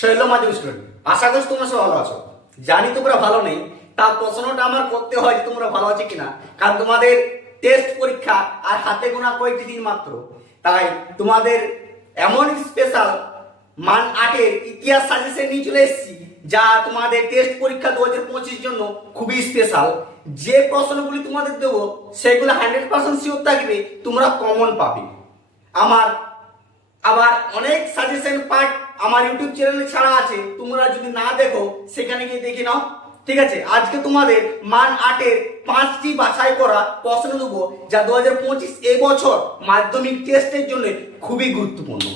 শৈল মাধ্যমিক স্টুডেন্ট আশা করছি তোমরা সব ভালো আছো। জানি তোমরা ভালো নেই। তা প্রশ্নটা আমার করতে হয় যে তোমরা ভালো আছো কিনা। কারণ তোমাদের টেস্ট পরীক্ষা আর হাতে গোনা কয়েকটি দিন মাত্র। তাই তোমাদের এমন স্পেশাল মান আটের ইতিহাস সাজেশন নিয়ে চলে এসেছি, যা তোমাদের টেস্ট পরীক্ষা দু হাজার পঁচিশ জন্য খুবই স্পেশাল যে প্রশ্নগুলি তোমাদের দেবো, সেগুলো হান্ড্রেড পার্সেন্ট শিওর থাকবে, তোমরা কমন পাবে। আমার আবার অনেক সাজেশন পার্ট আমার ইউটিউব চ্যানেলে ছাড়া আছে। তোমরা যদি না দেখো, সেখানে গিয়ে দেখে নাও। ঠিক আছে? আজকে তোমাদের মান আটের পাঁচটি বাছাই করা প্রশ্ন দেবো, যা দু হাজার পঁচিশ এবছর মাধ্যমিক টেস্টের জন্য খুবই গুরুত্বপূর্ণ।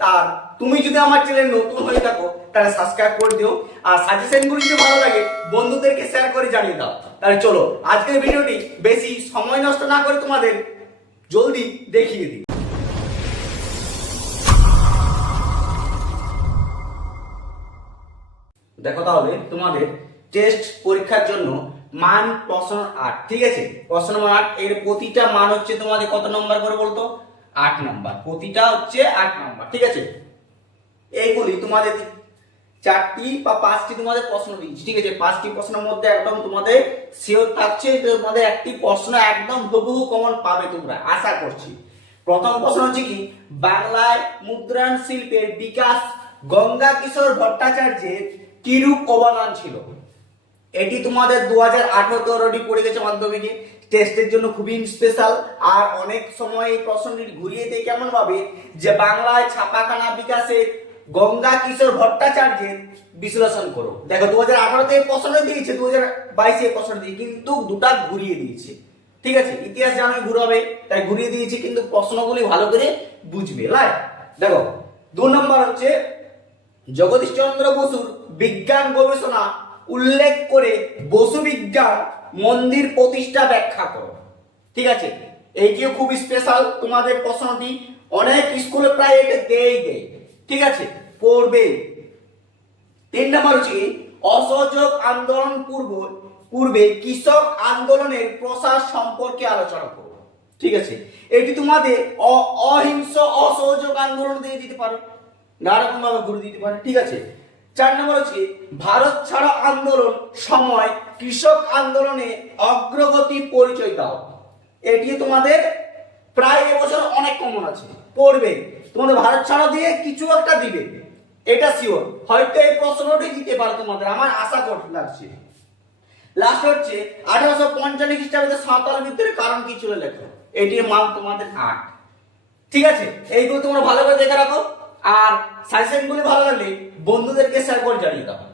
তার, তুমি যদি আমার চ্যানেল নতুন হয়ে থাকো, তাহলে সাবস্ক্রাইব করে দিও। আর সাজেশনগুলো যদি ভালো লাগে, বন্ধুদেরকে শেয়ার করে জানিয়ে দাও। তাহলে চলো, আজকের ভিডিওটি বেশি সময় নষ্ট না করে তোমাদের জলদি দেখিয়ে দিই। দেখো তাহলে তোমাদের টেস্ট পরীক্ষার জন্য মান প্রশ্ন আট, ঠিক আছে? প্রশ্ন নম্বর আট, এর প্রতিটা মান হচ্ছে তোমাদের কত নম্বর করে বলতো? আট নম্বর। প্রতিটা হচ্ছে আট নম্বর, ঠিক আছে? এইগুলি তোমাদের চারটি বা পাঁচটি তোমাদের প্রশ্ন দিচ্ছি, ঠিক আছে? পাঁচটি প্রশ্নের মধ্যে একদম তোমাদের শিওর থাকছে তোমাদের একটি প্রশ্ন একদম হুবহু কমন পাবে তোমরা, আশা করছি। প্রথম প্রশ্ন হচ্ছে কি? বাংলায় মুদ্রণ শিল্পের বিকাশ গঙ্গা কিশোর ভট্টাচার্যের কিরূপ অবদান ছিল? এটি তোমাদের দু হাজার আঠারোতে পড়ে গেছে মাধ্যমিকে। টেস্টের জন্য খুবই স্পেশাল আর অনেক সময় এই প্রশ্নটি ঘুরিয়ে দেয় কেমন ভাবে যে বাংলায় ছাপাখানা বিকাশের গঙ্গা কিশোর ভট্টাচার্যের বিশ্লেষণ করো। দেখো দু হাজার আঠারোতে এই প্রশ্ন দিয়েছে দু হাজার বাইশে এই প্রশ্ন দিয়ে কিন্তু দুটা ঘুরিয়ে দিয়েছে। ঠিক আছে? ইতিহাস জানোই ঘুরাবে, তাই ঘুরিয়ে দিয়েছে, কিন্তু প্রশ্নগুলি ভালো করে বুঝবে লাই দেখো, দু নম্বর হচ্ছে জগদীশ চন্দ্র বসুর বিজ্ঞান গবেষণা উল্লেখ করে বসু বিজ্ঞান মন্দির প্রতিষ্ঠা ব্যাখ্যা করো। ঠিক আছে? এইটিও খুব স্পেশাল তোমাদের প্রশ্নটি অনেক স্কুলে প্রায় এটা দেই দেয় ঠিক আছে? পড়বে। তিন নম্বর হচ্ছে, অসহযোগ আন্দোলন পূর্ব, পূর্বে কৃষক আন্দোলনের প্রসার সম্পর্কে আলোচনা করো। ঠিক আছে? এটি তোমাদের অহিংস অসহযোগ আন্দোলন দিয়ে দিতে পারো। নানারকম ভাবে ঘুরে দিতে পারে ঠিক আছে? চার নম্বর হচ্ছে ভারত ছাড়া আন্দোলন, সময়, কৃষক আন্দোলনে অগ্রগতি পরিচয় দাও। এটি তোমাদের প্রায় এবছর অনেক কমন আছে, পড়বে। তোমাদের ভারত ছাড়া দিয়ে কিছু একটা দিবে, এটা শিওর হয়তো এই প্রশ্নটি দিতে পারে তোমাদের, আমার আশা করতে লাগছে। লাস্ট হচ্ছে, আঠারোশো পঞ্চান্ন খ্রিস্টাব্দে সাঁওতাল বিদ্রোহের কারণ কি ছিল লেখো? এটির মান তোমাদের আট। ঠিক আছে? এইগুলো তোমরা ভালো করে দেখে রাখো। আর সাজেশনগুলি ভালো লাগলে বন্ধুদেরকে শেয়ার করে জানিয়ে দাও।